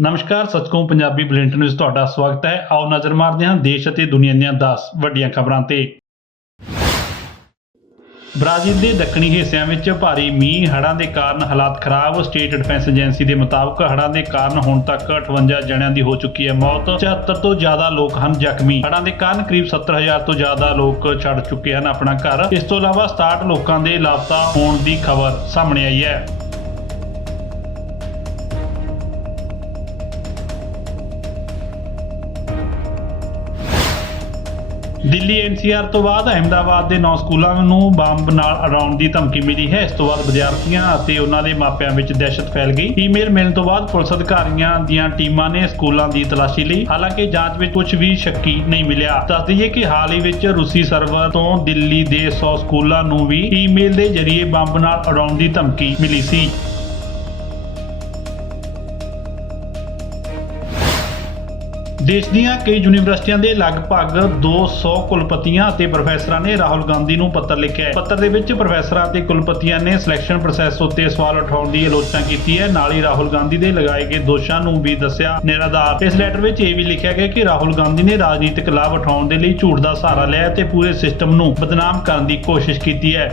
ਨਮਸਕਾਰ ਸੱਚਕੋ ਪੰਜਾਬੀ ਬੁਲੇਟਿਨ ਵਿੱਚ ਤੁਹਾਡਾ ਸਵਾਗਤ ਹੈ। ਆਓ ਨਜ਼ਰ ਮਾਰਦੇ ਹਾਂ ਦੇਸ਼ ਅਤੇ ਦੁਨੀਆ ਦੀਆਂ 10 ਵੱਡੀਆਂ ਖਬਰਾਂ ਤੇ। ਬ੍ਰਾਜ਼ੀਲ ਦੇ ਦੱਖਣੀ ਹਿੱਸਿਆਂ ਵਿੱਚ ਭਾਰੀ ਮੀਂਹ, ਹੜ੍ਹਾਂ ਦੇ ਕਾਰਨ ਹਾਲਾਤ ਖਰਾਬ। ਸਟੇਟ ਡਿਫੈਂਸ ਏਜੰਸੀ ਦੇ ਮੁਤਾਬਕ ਹੜ੍ਹਾਂ ਦੇ ਕਾਰਨ ਹੁਣ ਤੱਕ 58 ਜਣਿਆਂ ਦੀ ਹੋ ਚੁੱਕੀ ਹੈ ਮੌਤ। 74 ਤੋਂ ਜ਼ਿਆਦਾ ਲੋਕ ਹਨ ਜ਼ਖਮੀ। ਹੜ੍ਹਾਂ ਦੇ ਕਾਰਨ ਕਰੀਬ 70000 ਤੋਂ ਜ਼ਿਆਦਾ ਲੋਕ ਛੱਡ ਚੁੱਕੇ ਹਨ ਆਪਣਾ ਘਰ। ਇਸ ਤੋਂ ਇਲਾਵਾ 67 ਲੋਕਾਂ ਦੇ ਲਾਪਤਾ ਹੋਣ ਦੀ ਖਬਰ ਸਾਹਮਣੇ ਆਈ ਹੈ। ਦਿੱਲੀ ਐਨਸੀਆਰ ਤੋਂ ਬਾਅਦ ਅਹਿਮਦਾਬਾਦ ਦੇ 9 ਸਕੂਲਾਂ ਨੂੰ ਬੰਬ ਨਾਲ ਉਡਾਉਣ ਦੀ ਧਮਕੀ ਮਿਲੀ ਹੈ। ਇਸ ਤੋਂ ਬਾਅਦ ਵਿਦਿਆਰਥੀਆਂ ਅਤੇ ਉਹਨਾਂ ਦੇ ਮਾਪਿਆਂ ਵਿੱਚ ਦਹਿਸ਼ਤ ਫੈਲ ਗਈ। ਈਮੇਲ ਮਿਲਣ ਤੋਂ ਬਾਅਦ ਪੁਲਿਸ ਅਧਿਕਾਰੀਆਂ ਦੀਆਂ ਟੀਮਾਂ ਨੇ ਸਕੂਲਾਂ ਦੀ ਤਲਾਸ਼ੀ ਲਈ, ਹਾਲਾਂਕਿ ਜਾਂਚ ਵਿੱਚ ਕੁਝ ਵੀ ਸ਼ੱਕੀ ਨਹੀਂ ਮਿਲਿਆ। ਦੱਸ ਦਈਏ ਕਿ ਹਾਲ ਹੀ ਵਿੱਚ ਰੂਸੀ ਸਰਵਰ ਤੋਂ ਦਿੱਲੀ ਦੇ 100 ਸਕੂਲਾਂ ਨੂੰ ਵੀ ਈਮੇਲ ਦੇ ਜ਼ਰੀਏ ਬੰਬ ਨਾਲ ਉਡਾਉਣ ਦੀ ਧਮਕੀ ਮਿਲੀ ਸੀ। ਦੇਸ਼ ਦੀਆਂ ਕਈ ਯੂਨੀਵਰਸਿਟੀਆਂ ਦੇ ਲਗਭਗ 200 ਕੁਲਪਤੀਆਂ ਅਤੇ ਪ੍ਰੋਫੈਸਰਾਂ ਨੇ ਰਾਹੁਲ ਗਾਂਧੀ ਨੂੰ ਪੱਤਰ ਲਿਖਿਆ ਹੈ। ਪੱਤਰ ਦੇ ਵਿੱਚ ਪ੍ਰੋਫੈਸਰਾਂ ਅਤੇ ਕੁਲਪਤੀਆਂ ਨੇ ਸਿਲੈਕਸ਼ਨ ਪ੍ਰੋਸੈਸ ਉੱਤੇ ਸਵਾਲ ਉਠਾਉਣ ਦੀ ਆਲੋਚਨਾ ਕੀਤੀ ਹੈ। ਨਾਲ ਹੀ ਰਾਹੁਲ ਗਾਂਧੀ ਦੇ ਲਗਾਏ ਗਏ ਦੋਸ਼ਾਂ ਨੂੰ ਵੀ ਦੱਸਿਆ ਨਿਰਾਧਾਰ ਇਸ ਲੈਟਰ ਵਿੱਚ ਇਹ ਵੀ ਲਿਖਿਆ ਗਿਆ ਕਿ ਰਾਹੁਲ ਗਾਂਧੀ ਨੇ ਰਾਜਨੀਤਿਕ ਲਾਭ ਉਠਾਉਣ ਦੇ ਲਈ ਝੂਠ ਦਾ ਸਹਾਰਾ ਲਿਆ ਤੇ ਪੂਰੇ ਸਿਸਟਮ ਨੂੰ ਬਦਨਾਮ ਕਰਨ ਦੀ ਕੋਸ਼ਿਸ਼ ਕੀਤੀ ਹੈ।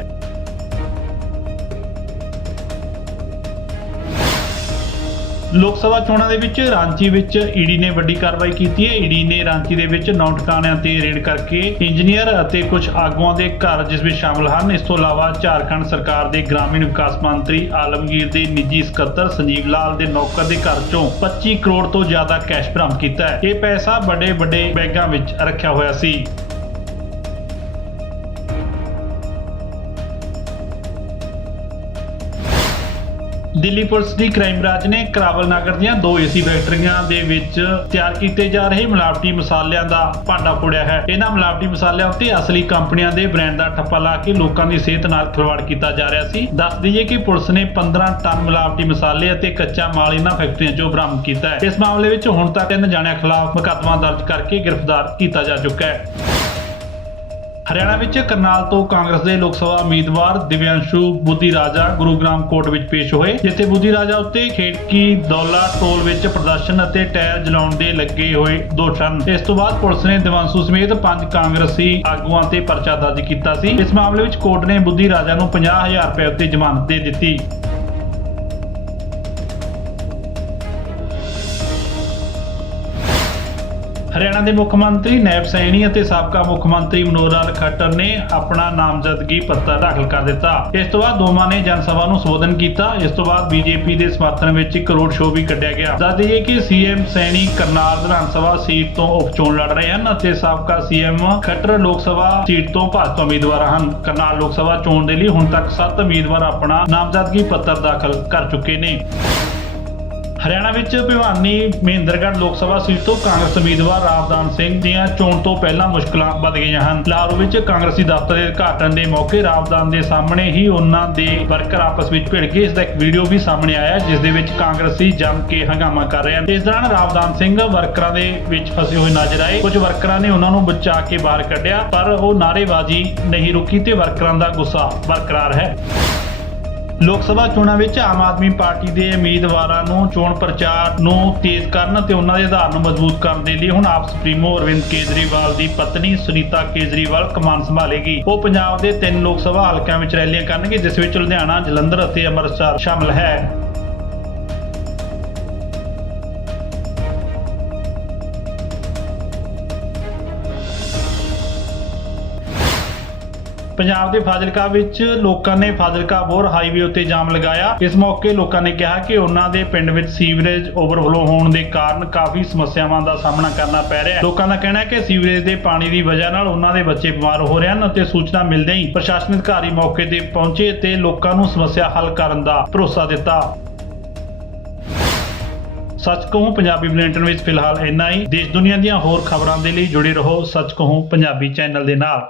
ਲੋਕ ਸਭਾ ਚੋਣਾਂ ਦੇ ਵਿੱਚ ਰਾਂਚੀ ਵਿੱਚ ਈਡੀ ਨੇ ਵੱਡੀ ਕਾਰਵਾਈ ਕੀਤੀ ਹੈ। ਈਡੀ ਨੇ ਰਾਂਚੀ ਦੇ ਵਿੱਚ ਨੌ ਟਿਕਾਣਿਆਂ ਤੇ ਰੇਡ ਕਰਕੇ ਇੰਜੀਨੀਅਰ ਅਤੇ ਕੁਝ ਆਗੂਆਂ ਦੇ ਘਰ, ਜਿਸ ਵਿੱਚ ਸ਼ਾਮਲ ਹਨ। ਇਸ ਤੋਂ ਇਲਾਵਾ ਝਾਰਖੰਡ ਸਰਕਾਰ ਦੇ ਗ੍ਰਾਮੀਣ ਵਿਕਾਸ ਮੰਤਰੀ ਆਲਮਗੀਰ ਦੇ ਨਿੱਜੀ ਸਕੱਤਰ ਸੰਜੀਵ ਲਾਲ ਦੇ ਨੌਕਰ ਦੇ ਘਰ ਚੋਂ 25 ਕਰੋੜ ਤੋਂ ਜ਼ਿਆਦਾ ਕੈਸ਼ ਬਰਾਮਦ ਕੀਤਾ ਹੈ। ਇਹ ਪੈਸਾ ਵੱਡੇ ਵੱਡੇ ਬੈਗਾਂ ਵਿੱਚ ਰੱਖਿਆ ਹੋਇਆ ਸੀ। ਦਿੱਲੀ ਪੁਲਿਸ ਦੀ ਕ੍ਰਾਈਮ ਬ੍ਰਾਂਚ ਨੇ ਕਰਾਵਲ ਨਗਰ ਦੀਆਂ ਦੋ ਏਸੀ ਫੈਕਟਰੀਆਂ ਦੇ ਵਿੱਚ ਤਿਆਰ ਕੀਤੇ ਜਾ ਰਹੇ ਮਿਲਾਵਟੀ ਮਸਾਲਿਆਂ ਦਾ ਭਾਂਡਾ ਫੋੜਿਆ ਹੈ। ਇਹਨਾਂ ਮਿਲਾਵਟੀ ਮਸਾਲਿਆਂ ਉੱਤੇ ਅਸਲੀ ਕੰਪਨੀਆਂ ਦੇ ਬ੍ਰਾਂਡ ਦਾ ਠੱਪਾ ਲਾ ਕੇ ਲੋਕਾਂ ਦੀ ਸਿਹਤ ਨਾਲ ਖਿਲਵਾੜ ਕੀਤਾ ਜਾ ਰਿਹਾ ਸੀ। ਦੱਸ ਦਈਏ ਕਿ ਪੁਲਿਸ ਨੇ 15 ਟਨ ਮਿਲਾਵਟੀ ਮਸਾਲੇ ਅਤੇ ਕੱਚਾ ਮਾਲ ਇਹਨਾਂ ਫੈਕਟਰੀਆਂ 'ਚੋਂ ਬਰਾਮਦ ਕੀਤਾ ਹੈ। ਇਸ ਮਾਮਲੇ ਵਿੱਚ ਹੁਣ ਤੱਕ ਤਿੰਨ ਜਣਿਆਂ ਖਿਲਾਫ ਮੁਕੱਦਮਾ ਦਰਜ ਕਰਕੇ ਗ੍ਰਿਫਤਾਰ ਕੀਤਾ ਜਾ ਚੁੱਕਾ ਹੈ। ਹਰਿਆਣਾ ਵਿੱਚ ਕਰਨਾਲ ਤੋਂ ਕਾਂਗਰਸ ਦੇ ਲੋਕ ਸਭਾ ਉਮੀਦਵਾਰ ਦਿਵਿਆਂਸ਼ੂ ਬੁੱਧੀ ਰਾਜਾ ਗੁਰੂਗ੍ਰਾਮ ਕੋਰਟ ਵਿੱਚ ਪੇਸ਼ ਹੋਏ, ਜਿੱਥੇ ਬੁੱਧੀ ਰਾਜਾ ਉੱਤੇ ਖੇਡਕੀ ਦੌਲਾ ਟੋਲ ਵਿੱਚ ਪ੍ਰਦਰਸ਼ਨ ਅਤੇ ਟਾਇਰ ਜਲਾਉਣ ਦੇ ਲੱਗੇ ਹੋਏ ਦੋਸ਼ ਹਨ। ਇਸ ਤੋਂ ਬਾਅਦ ਪੁਲਿਸ ਨੇ ਦਿਵਾਂਸ਼ੂ ਸਮੇਤ ਪੰਜ ਕਾਂਗਰਸੀ ਆਗੂਆਂ ਤੇ ਪਰਚਾ ਦਰਜ ਕੀਤਾ ਸੀ। ਇਸ ਮਾਮਲੇ ਵਿੱਚ ਕੋਰਟ ਨੇ ਬੁੱਧੀ ਰਾਜਾ ਨੂੰ 50000 ਰੁਪਏ ਉੱਤੇ ਜ਼ਮਾਨਤ ਦੇ ਦਿੱਤੀ। ਹਰਿਆਣਾ ਦੇ ਮੁੱਖ ਮੰਤਰੀ, ਨੈਬ ਸੈਣੀ ਅਤੇ ਸਾਬਕਾ ਮੁੱਖ ਮੰਤਰੀ ਮਨੋਹਰ ਲਾਲ ਖੱਟਰ ਨੇ ਆਪਣਾ ਨਾਮਜ਼ਦਗੀ ਪੱਤਰ ਦਾਖਲ ਕਰ ਦਿੱਤਾ। ਇਸ ਤੋਂ ਬਾਅਦ ਦੋਵਾਂ ਨੇ ਜਨ ਸਭਾ ਨੂੰ ਸੰਬੋਧਨ ਕੀਤਾ। ਇਸ ਤੋਂ ਬਾਅਦ ਬੀਜੇਪੀ ਦੇ ਸਮਰਥਨ ਵਿੱਚ ਇੱਕ ਰੋਡ ਸ਼ੋਅ ਵੀ ਕੱਢਿਆ ਗਿਆ। ਦੱਸ ਦਈਏ ਕਿ ਸੀਐਮ ਸੈਣੀ ਕਰਨਾਲ ਵਿਧਾਨ ਸਭਾ ਸੀਟ ਤੋਂ ਉਪ ਚੋਣ ਲੜ ਰਹੇ ਹਨ ਅਤੇ ਸਾਬਕਾ ਸੀਐਮ ਖੱਟਰ ਲੋਕ ਸਭਾ ਸੀਟ ਤੋਂ ਭਾਜਪਾ ਉਮੀਦਵਾਰ ਹਨ। ਕਰਨਾਲ ਲੋਕ ਸਭਾ ਚੋਣ ਦੇ ਲਈ ਹੁਣ ਤੱਕ 7 ਉਮੀਦਵਾਰ ਆਪਣਾ ਨਾਮਜ਼ਦਗੀ ਪੱਤਰ ਦਾਖਲ ਕਰ ਚੁੱਕੇ ਨੇ। ਹਰਿਆਣਾ ਵਿੱਚ ਭਿਵਾਨੀ ਮਹਿੰਦਰਗੜ੍ਹ ਲੋਕ ਸਭਾ ਸੀਟ ਤੋਂ ਕਾਂਗਰਸ ਉਮੀਦਵਾਰ ਰਾਵਦਾਨ ਸਿੰਘ ਦੀਆਂ ਚੋਣ ਤੋਂ ਪਹਿਲਾਂ ਮੁਸ਼ਕਲਾਂ ਵੱਧ ਗਈਆਂ ਹਨ। ਲਾਹੌਰ ਵਿੱਚ ਕਾਂਗਰਸੀ ਦਫ਼ਤਰ ਦੇ ਉਦਘਾਟਨ ਦੇ ਮੌਕੇ ਰਾਵਦਾਨ ਦੇ ਸਾਹਮਣੇ ਹੀ ਉਹਨਾਂ ਦੇ ਵਰਕਰ ਆਪਸ ਵਿੱਚ ਭਿੜ ਗਏ ਇਸ ਦਾ ਇੱਕ ਵੀਡੀਓ ਵੀ ਸਾਹਮਣੇ ਆਇਆ, ਜਿਸ ਦੇ ਵਿੱਚ ਕਾਂਗਰਸੀ ਜੰਮ ਕੇ ਹੰਗਾਮਾ ਕਰ ਰਹੇ ਹਨ। ਇਸ ਦੌਰਾਨ ਰਾਵਦਾਨ ਸਿੰਘ ਵਰਕਰਾਂ ਦੇ ਵਿੱਚ ਫਸੇ ਹੋਏ ਨਜ਼ਰ ਆਏ। ਕੁਝ ਵਰਕਰਾਂ ਨੇ ਉਹਨਾਂ ਨੂੰ ਬਚਾ ਕੇ ਬਾਹਰ ਕੱਢਿਆ, ਪਰ ਉਹ ਨਾਅਰੇਬਾਜ਼ੀ ਨਹੀਂ ਰੁਕੀ ਤੇ ਵਰਕਰਾਂ ਦਾ ਗੁੱਸਾ ਬਰਕਰਾਰ ਹੈ। ਲੋਕ ਸਭਾ ਚੋਣਾਂ ਵਿੱਚ ਆਮ ਆਦਮੀ ਪਾਰਟੀ ਦੇ ਉਮੀਦਵਾਰਾਂ ਨੂੰ ਚੋਣ ਪ੍ਰਚਾਰ ਨੂੰ ਤੇਜ਼ ਕਰਨ ਅਤੇ ਉਹਨਾਂ ਦੇ ਆਧਾਰ ਨੂੰ ਮਜ਼ਬੂਤ ਕਰਨ ਦੇ ਲਈ ਹੁਣ ਆਪ ਸੁਪਰੀਮੋ ਅਰਵਿੰਦ ਕੇਜਰੀਵਾਲ ਦੀ ਪਤਨੀ ਸੁਨੀਤਾ ਕੇਜਰੀਵਾਲ ਕਮਾਨ ਸੰਭਾਲੇਗੀ। ਉਹ ਪੰਜਾਬ ਦੇ ਤਿੰਨ ਲੋਕ ਸਭਾ ਹਲਕਿਆਂ ਵਿੱਚ ਰੈਲੀਆਂ ਕਰਨਗੇ, ਜਿਸ ਵਿੱਚ ਲੁਧਿਆਣਾ, ਜਲੰਧਰ ਅਤੇ ਅੰਮ੍ਰਿਤਸਰ ਸ਼ਾਮਲ ਹੈ। ਪੰਜਾਬ ਦੇ ਫਾਜ਼ਿਲਕਾ ਵਿੱਚ ਲੋਕਾਂ ਨੇ ਫਾਜ਼ਿਲਕਾ ਬੋਰ ਹਾਈਵੇ ਉੱਤੇ ਜਾਮ ਲਗਾਇਆ। ਇਸ ਮੌਕੇ ਲੋਕਾਂ ਨੇ ਕਿਹਾ ਕਿ ਉਹਨਾਂ ਦੇ ਪਿੰਡ ਵਿੱਚ ਸੀਵਰੇਜ ਓਵਰਫਲੋ ਹੋਣ ਦੇ ਕਾਰਨ ਕਾਫੀ ਸਮੱਸਿਆਵਾਂ ਦਾ ਸਾਹਮਣਾ ਕਰਨਾ ਪੈ ਰਿਹਾ ਹੈ। ਲੋਕਾਂ ਦਾ ਕਹਿਣਾ ਹੈ ਕਿ ਸੀਵਰੇਜ ਦੇ ਪਾਣੀ ਦੀ ਵਜ੍ਹਾ ਨਾਲ ਉਹਨਾਂ ਦੇ ਬੱਚੇ ਬਿਮਾਰ ਹੋ ਰਹੇ ਹਨ ਅਤੇ ਸੂਚਨਾ ਮਿਲਦੇ ਹੀ ਪ੍ਰਸ਼ਾਸਨਿਕ ਅਧਿਕਾਰੀ ਮੌਕੇ ਤੇ ਪਹੁੰਚੇ ਤੇ ਲੋਕਾਂ ਨੂੰ ਸਮੱਸਿਆ ਹੱਲ ਕਰਨ ਦਾ ਭਰੋਸਾ ਦਿੱਤਾ। ਸੱਚ ਕਹੂੰ, ਪੰਜਾਬੀ ਬੁਲੇਟਿਨ ਵਿੱਚ ਫਿਲਹਾਲ ਇੰਨਾ ਹੀ। ਦੇਸ਼ ਦੁਨੀਆ ਦੀਆਂ ਹੋਰ ਖਬਰਾਂ ਦੇ ਲਈ ਜੁੜੇ ਰਹੋ ਸੱਚ ਕਹੂੰ ਪੰਜਾਬੀ ਚੈਨਲ ਦੇ ਨਾਲ।